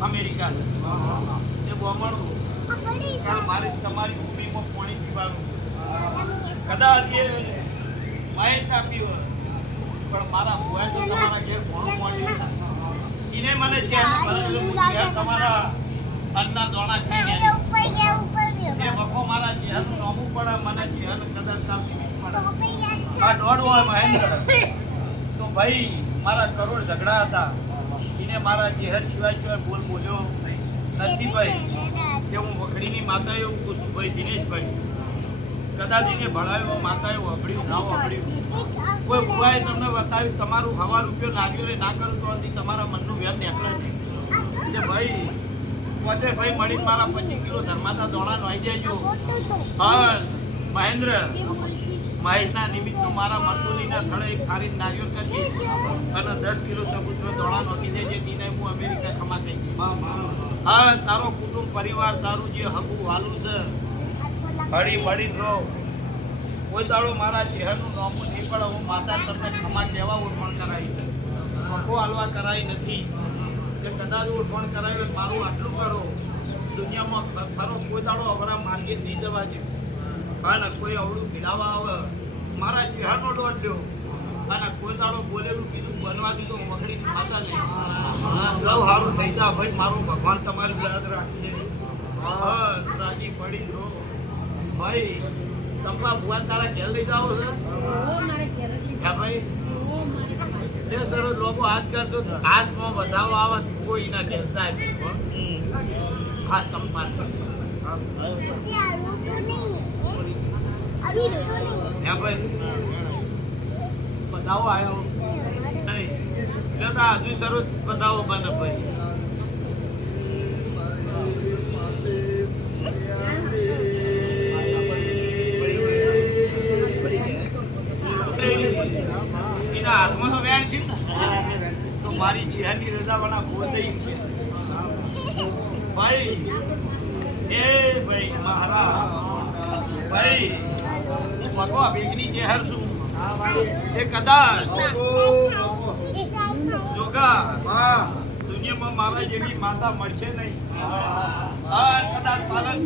America એ બોમણું કારણ મારે તમારી ભૂમિમાં પાણી પીવાનું કદાચ એ મહેશ ના પીવે પણ મારા ભુવા તો તમારા ઘેર ઘણું મળ્યું એને મને છે તમારા અન્ના દોણા ખાઈને એ વખો મારા ચહેરનું નોમું પડે મને ચહેર કદાચ આ દોડ હોય મહેન્દ્ર તો ભાઈ મારા કરોડ ઝઘડા હતા એને મારા ચહેર સિવાય બોલ બોલ્યો નથી ભાઈ કે હું વખડીની માતા એવું કહું છું ભાઈ દિનેશભાઈ કદાચ એને ભણાવ્યો માતાએ વખડ્યું ના વખડ્યું કોઈ ભુવાએ તમને બતાવ્યું તમારું હવા રૂપિયો નાગ્યો ના કરો તો તમારા મનનું વ્યાપ નીકળે છે કે ભાઈ પોતે ભાઈ મળી મારા 25 કિલો ધર્માતા દોણા નોઈ દેજો હા મહેન્દ્ર મહેશના નિમિત્તનું મારા મંતુલીના થળે એક ખારી નારિયેળ કરજે અને 10 કિલો સબૂતનો દોણા નોખી દેજે તેને હું અમેરિકા ખમા થઈ હા તારો કુટુંબ પરિવાર તારું જે હગું વાલું છે હળી મળી રહો કોઈ દાડો મારા ચહેરનું નોમું નહીં પડે હું માતા તમને ખમા દેવા ઓળખાણ કરાવી છે મકો હાલવા કરાવી નથી કે કદાચ ઓળખાણ કરાવી મારું આટલું કરો દુનિયામાં ફરો કોઈ દાડો અવરા માર્ગે નહીં જવા દે અને કોઈ અવળું ખીલાવા આવે મારા ચહેરનો દોડ લ્યો અને કોઈ દાડો બોલેલું કીધું બનવા દીધું મગડી માતા નહીં લવ સારું થઈ જા ભાઈ મારું ભગવાન તમારી યાદ રાખશે હા રાજી પડી જો ભાઈ ચંપા ભુવા તારા ઘેર લઈ જાઓ છે ભાઈ જે સર લોકો હાથ કરતો હાથમાં વધાવો આવે કોઈ ના ઘેર થાય હા ચંપા બતાવો આવ્યો નહીં જતા હજુ સરસ બતાવો બને ભાઈ એના હાથમાં તો વેણ છે તો મારી ચહેરની રજાવાના ગોળ દઈ છે ભાઈ એ ભાઈ મારા ભાઈ હું ભગવા બેગની ચહેર છું એ કદાચ જોગા દુનિયામાં મારા જેવી માતા મળશે નહીં કદાચ પાલન